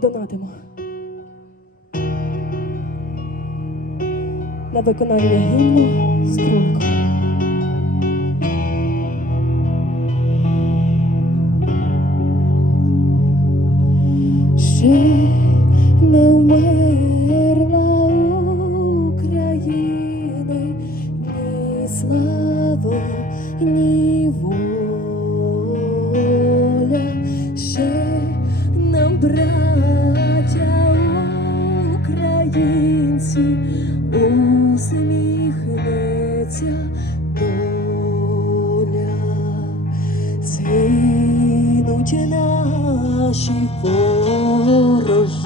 донатимо. На виконання гімну струнко. Ще не вмерла України ні слава, ні воля. Браття українці, усміхнеться доля. Згинуть наші вороженьки,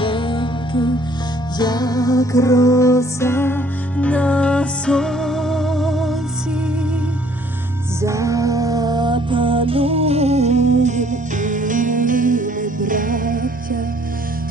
як роса на сонці,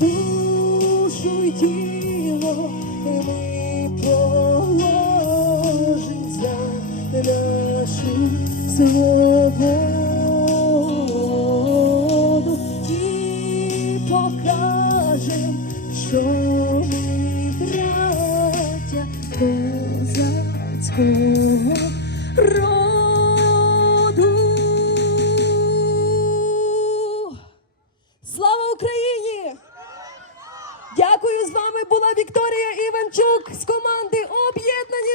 душу й тіло ми положим за нашу свободу і покажем, що ми браття козацького вами була Вікторія Іванчук з команди Об'єднані.